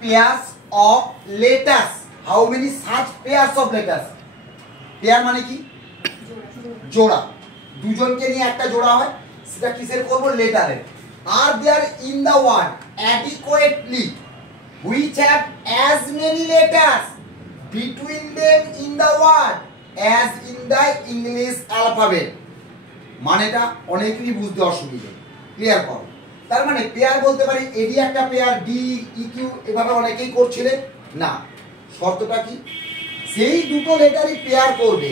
pairs of letters. How many such pairs of letters? Pair মানে কি? জোড়া। দুজনকে নিয়ে একটা জোড়া হয়, সেটা কিসের করব? লেটারের। Are there in the word adequately which have as many letters between them in the word as in the English alphabet? মানেটা অনেকেরই বুঝতে অসুবিধা, ক্লিয়ার করো। তার মানে পেয়ার বলতে পারি এডি একটা পেয়ার, ডি ই কিউ, এভাবে অনেকেই করছিলেন না। শর্তটা কি? সেই দুটো লেটারই পেয়ার করবে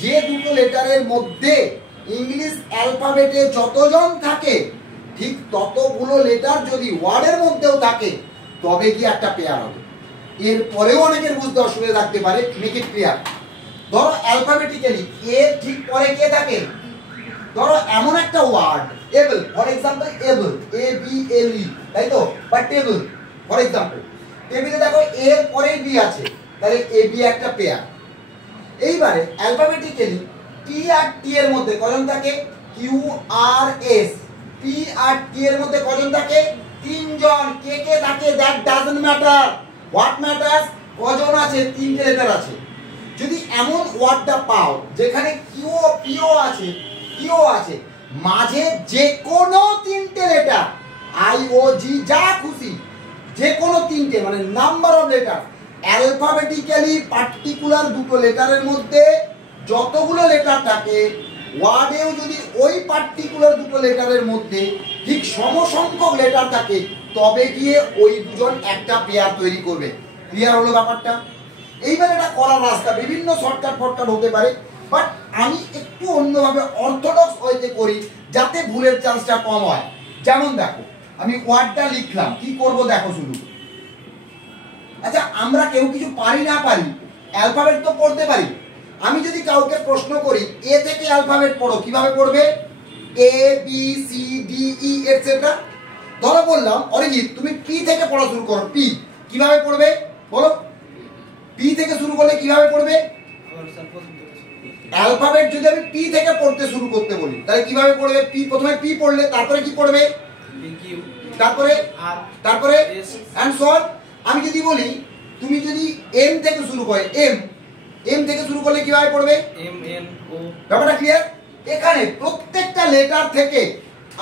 যে দুটো লেটারের মধ্যে ইংলিশ অ্যালফাবেটে যতজন থাকে ঠিক ততগুলো লেটার যদি ওয়ার্ডের মধ্যেও থাকে তবে কি একটা পেয়ার হবে। এরপরেও অনেকের বুঝতে অসুবিধা থাকতে পারে, মেক ইট ক্লিয়ার। ধরো অ্যালফাবেটিক্যালি এর ঠিক পরে কে থাকে? ধরো এমন একটা word able, for example able, A B L E, তাই তো? বা টেবল, ফর এক্সাম্পল। টেবিলে দেখো এর পরে বি আছে, তাহলে এ বি একটা পেয়ার। এইবারে অ্যালফাবেটিক্যালি টি আর টি এর মধ্যে কজন থাকে? Q R S. P R টি এর মধ্যে কজন থাকে? তিনজন। কে কে থাকে? That doesn't matter. What matters? কজন আছে? তিনটে লেটার আছে। যদি এমন ওয়ার্ডটা পাও যেখানে কিউ ও পিও আছে, কিও আছে, মাঝে যে কোনো তিনটে লেটার, আই ও জি যা খুশি, যে কোনো তিনটে, মানে number of letter, alphabetically particular দুটো লেটারের মধ্যে যতগুলো লেটার থাকে ওয়ার্ডেও যদি ওই পার্টিকুলার দুটো লেটারের মধ্যে ঠিক সমসংখ্যক লেটার থাকে তবে গিয়ে ওই দুজন একটা পেয়ার তৈরি করবে। ক্লিয়ার হলো ব্যাপারটা? এইবার এটা করার রাস্তা বিভিন্ন শর্টকাট ফটকাট হতে পারে, বাট আমি একটু অন্যভাবে অর্থোডক্স ওয়েতে করি যাতে ভুলের চান্সটা কম হয়। যেমন দেখো আমি ওয়ার্ডটা লিখলাম, কি করব দেখো শুধু। আচ্ছা আমরা কেউ কিছু পারি না পারি, অ্যালফাবেট তো পড়তে পারি। আমি যদি কাউকে প্রশ্ন করি এ থেকে অ্যালফাবেট পড়ো, কিভাবে পড়বে? A B C D E etcetera. ধরো বললাম অরিজিৎ তুমি পি থেকে পড়া শুরু করো, পি কিভাবে পড়বে বলো? পি থেকে শুরু করলে কিভাবে পড়বে? অ্যালফাবেট যদি আমি পি থেকে পড়তে শুরু করতে বলি তাহলে কিভাবে পড়বে? পি, প্রথমে পি পড়লে তারপরে কি পড়বে? তারপরে এন্ড সো অন। আমি যদি বলি তুমি যদি এম থেকে শুরু করে, এম থেকে শুরু করলে কিভাবে পড়বে? M N O. ব্যাপারটা ক্লিয়ার? এখানে প্রত্যেকটা লেটার থেকে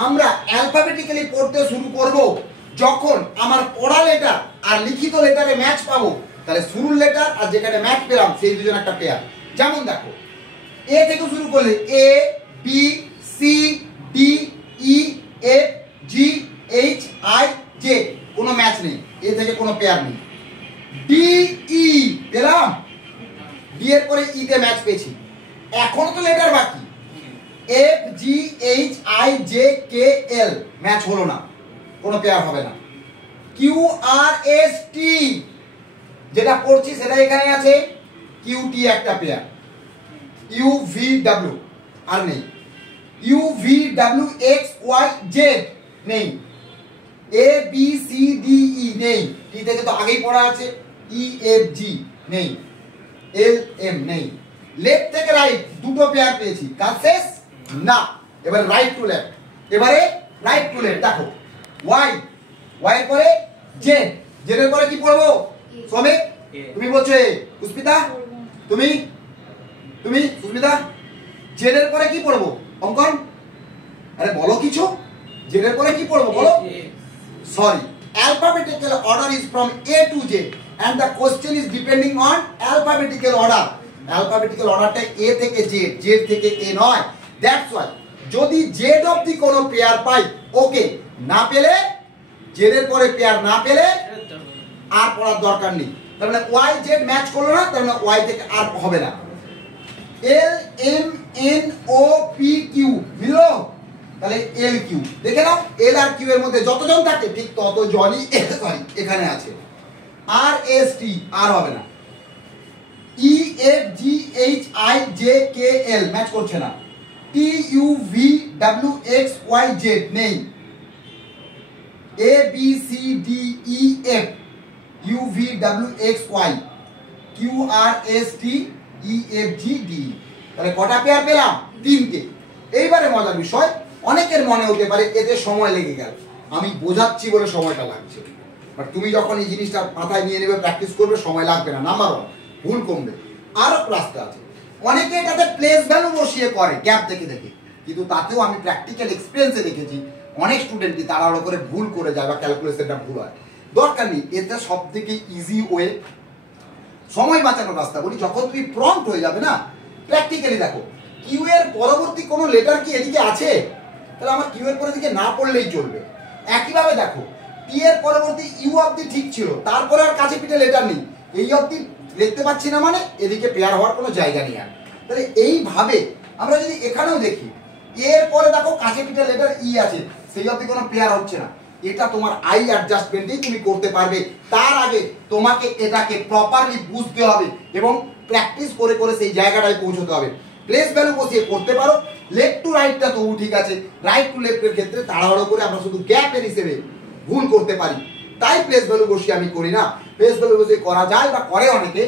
আমরা অ্যালফাবেটিক্যালি পড়তে শুরু করব যখন আমার পড়া লেটার আর লিখিত লেটারে ম্যাচ পাবো, তাহলে শুরুর লেটার আর যেখানে ম্যাচ পেলাম সেই দুজন একটা পেয়ার। যেমন দেখো এ থেকে শুরু করলে A B C D E F G H I J, কোনো ম্যাচ নেই, এ থেকে কোনো পেয়ার নেই। ডি ই পেলাম, ডি এর পরে ই তে ম্যাচ পেয়েছি, এখনো তো লেটার বাকি। F G H I J K L match হলো না, কোনো পেয়ার হবে না। কিউ আর এস টি যেটা পড়ছি সেটা এখানে আছে, কিউ টি একটা পেয়ার। ইউ ভি ডাব্লিউ আর নেই। U V W X Y Z নেই। A B C D E নেই, টি থেকে তো আগেই পড়া আছে। ই এফ জি নেই, এল এম নেই। লেফট থেকে রাইট দুটো পেয়ার পেয়েছি, কাজ শেষ না। এবার রাইট টু লেফট, এবারে রাইট টু লেফট দেখো ওয়াই, ওয়াই এর পরে জেড, জেড এর পরে কি পড়বো? শ্রমিক তুমি বলছো এ, পুষ্পিতা তুমি সুস্মিতা জেড এর পরে কি পড়বো? অঙ্কন আরে বলো কিছু, জেড এর পরে কি পড়বো বলো? Sorry, alphabetical order is from A to Z and the question is depending on alphabetical order. Alphabetical orderটা A থেকে Z, Z থেকে A নয়। That's why যদি Z অবধি কোনো পেয়ার পাই ওকে, না পেলে Z এর পরে পেয়ার না পেলে আর পড়ার দরকার নেই। তার মানে Y Z ম্যাচ করলো না, তার মানে Y থেকে আর হবে না। L M N O P Q মিললো, তাহলে এল কিউ দেখে নাও। এল আর কিউ এর মধ্যে যতজন থাকে ঠিক ততজনই সরি এখানে আছে। আর এস টি আর হবে না। E F G H I J K L match করছে না। T U V W X Y Z নেই। A B C D E F U V W X Y Q R S T E F G D, তাহলে কটা pair পেলাম? তিনটে। এইবারে মজার বিষয়, অনেকের মনে হতে পারে এতে সময় লেগে গেল, আমি বোঝাচ্ছি বলে সময়টা লাগছে। বাট তুমি যখন এই জিনিসটা মাথায় নিয়ে নেবে, প্র্যাকটিস করবে, সময় লাগবে না, নাম্বার 1 ভুল কমবে। আরো রাস্তা আছে, অনেকে এটাতে প্লেস ভ্যালু বসিয়ে করে গ্যাপ দেখে দেখে, কিন্তু তাতেও আমি প্র্যাকটিক্যাল এক্সপিরিয়েন্সে দেখেছি অনেক স্টুডেন্টই তাড়াহুড়ো করে ভুল করে যায় বা ক্যালকুলেশনটা ভুল হয়। দরকার নেই, এতে সব থেকে ইজি ওয়ে, সময় বাঁচানোর রাস্তা বলি, যখন তুমি প্রম্পট হয়ে যাবে না, প্র্যাকটিক্যালি দেখো কিউ এর পরবর্তী কোনো লেটার কি এদিকে আছে, তাহলে আমার কিউ এর পরে দিকে না পড়লেই চলবে। একইভাবে দেখো পি এর পরবর্তী ইউ অব্দি ঠিক ছিল, তারপরে আর কাছে পিঠে লেটার নেই, এই অব্দি লিখতে পাচ্ছি না, মানে এদিকে পেয়ার হওয়ার কোনো জায়গা নেই আর। তাহলে এইভাবে আমরা যদি এখানেও দেখি, এর পরে দেখো কাছে পিঠে লেটার ই আছে, সেই অব্দি কোনো পেয়ার হচ্ছে না, এটা তোমার আই অ্যাডজাস্টমেন্টেই তুমি করতে পারবে। তার আগে তোমাকে এটাকে প্রপারলি বুঝতে হবে এবং প্র্যাকটিস করে করে সেই জায়গাটায় পৌঁছতে হবে। প্লেস ভ্যালু বসিয়ে করতে পারো, লেফট টু রাইটটা তবু ঠিক আছে, রাইট টু লেফটের ক্ষেত্রে তাড়াহুড়ো করে আমরা শুধু গ্যাপের হিসেবে ভুল করতে পারি, তাই প্লেস ভ্যালু বসিয়ে আমি করি না। প্লেস ভ্যালু বসিয়ে করা যায় বা করে অনেকে,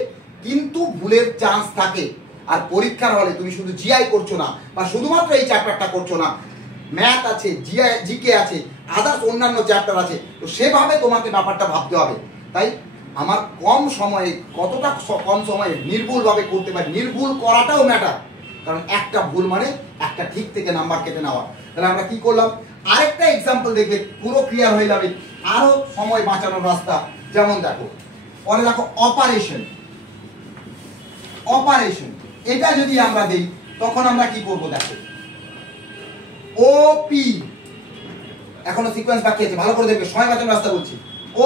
কিন্তু ভুলের চান্স থাকে। আর পরীক্ষার হলে তুমি শুধু জিআই করছো না বা শুধুমাত্র এই চ্যাপ্টারটা করছো না, ম্যাথ আছে, জিকে আছে, আদার্স অন্যান্য চ্যাপ্টার আছে, তো সেভাবে তোমাকে ব্যাপারটা ভাবতে হবে। তাই আমার কম সময়ে, কতটা কম সময়ে নির্ভুলভাবে করতে পারি, নির্ভুল করাটাও ম্যাটার, কারণ একটা ভুল মানে একটা ঠিক থেকে নাম্বার কেটে নেওয়া। তাহলে আমরা কি করলাম, আরেকটা এক্সাম্পল দেখলে পুরো ক্লিয়ার হয়ে যাবে আরো সময় বাঁচানোর রাস্তা। যেমন দেখো পরে দেখো অপারেশন, অপারেশন এটা যদি আমরা দেই তখন আমরা কি করব, দেখো ওপি, এখনো সিকোয়েন্স বাকি আছে, ভালো করে দেখবে, সময় বাঁচানোর রাস্তা বলছি।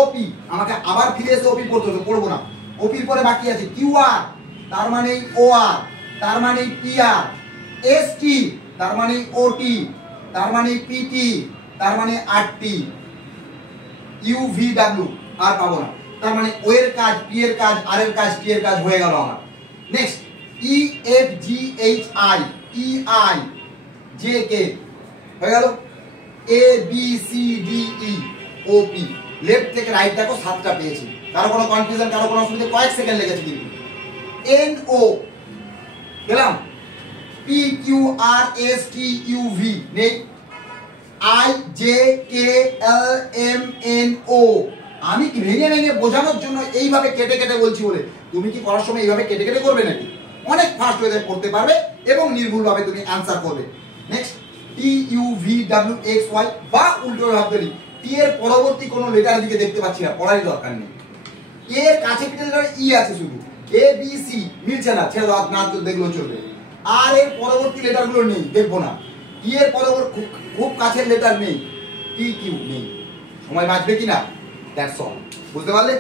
ওপি, আমাকে আবার ফিরে এসে ওপি পড়তে হবে, পড়বো না। ওপির পরে বাকি আছে কিউআর, তার মানে ওআর, তার মানে পিআর, এসটি, তার মানে ওটি, তার মানে পিটি, তার মানে আরটি, ইউভিডব্লিউ আর পাবো না, তার মানে ও এর কাজ, পি এর কাজ, আর এর কাজ, টি এর কাজ হয়ে গেল আমার। নেক্সট ইএফজিএইচআই, ইআই, জে কে হয়ে গেল, A B C D E, O P. Left থেকে রাইট দেখো 7টা পেয়েছি, কারো কোনো কনফিউশন, কারো কোনো অসুবিধা, কয়েক সেকেন্ড লেগেছে কিন্তু। এন ও গেলাম, P Q R S T U V নেই, I J K L M N O. আমি কি ভেঙে ভেঙে বোঝানোর জন্য এইভাবে কেটে কেটে বলছি বলে তুমি কি করার সময় এইভাবে কেটে কেটে করবে নাকি? অনেক ফাস্ট ওয়ে করতে পারবে এবং নির্ভুলভাবে তুমি অ্যান্সার করবে। Next T U V W X Y, বা উল্টো ভাবতে পারি টি এর পরবর্তী কোনো লেটার দিকে দেখতে পাচ্ছি না, পড়ারই দরকার নেই। এর কাছে পিঠে লেটার ই আছে শুধু, এ বি সি মিলছে না, ছেড়ে দাও, না দেখলেও চলবে। আর এর পরবর্তী লেটারগুলো নেই, দেখবো না। ই এর পরবর্তী খুব কাছের লেটার নেই, পি কিউ নেই, সময় বাঁচবে কিনা, দ্যাটস অল। বুঝতে পারলে?